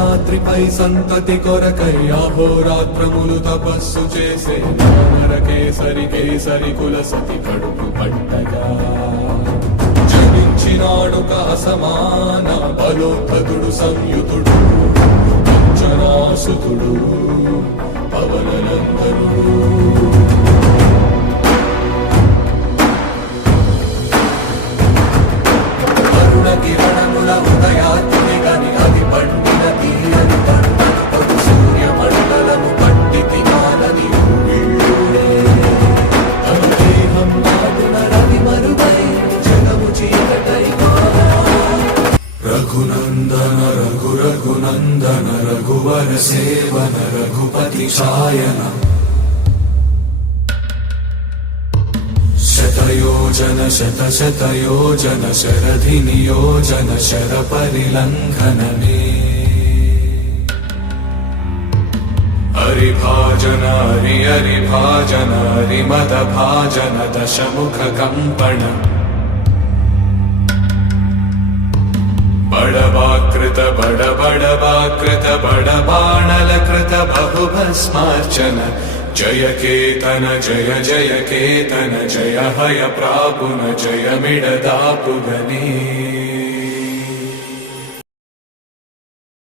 శేషాద్రిపై సంతతి కొరకై అహోరాత్రములు తపస్సు చేసే నర కేసరి కేసరి కుల సతి కడుపు పట్టగా జనించినాడు సమాన బలోద్ధతుడు సంయుతుడు అంజనాసుతుడు పవననందనుడు కిరణముల ఉదయాత్మి గని అది పండిన తీరని పంటను సూర్య మండలము పట్టి తినాలని దేహం నాదున రవి మరుగై జగము చీకటై రఘునందన రఘు రఘునందన రఘువర సేవన రఘుపతి ఛాయన శతయోజన శత శతయోజన శరధి నియోజన శర పరిలంఘననే హరిభాజన హరి హరిభాజన హరిమద భాజన దశముఖ కంపణ బడబాకృత బడబడబాకృత బడబాణలకృత బహుభస్మార్చన జయ కేతన జయ జయ కేతన జయ హయ ప్రాపున జయ మిడదాపుగనే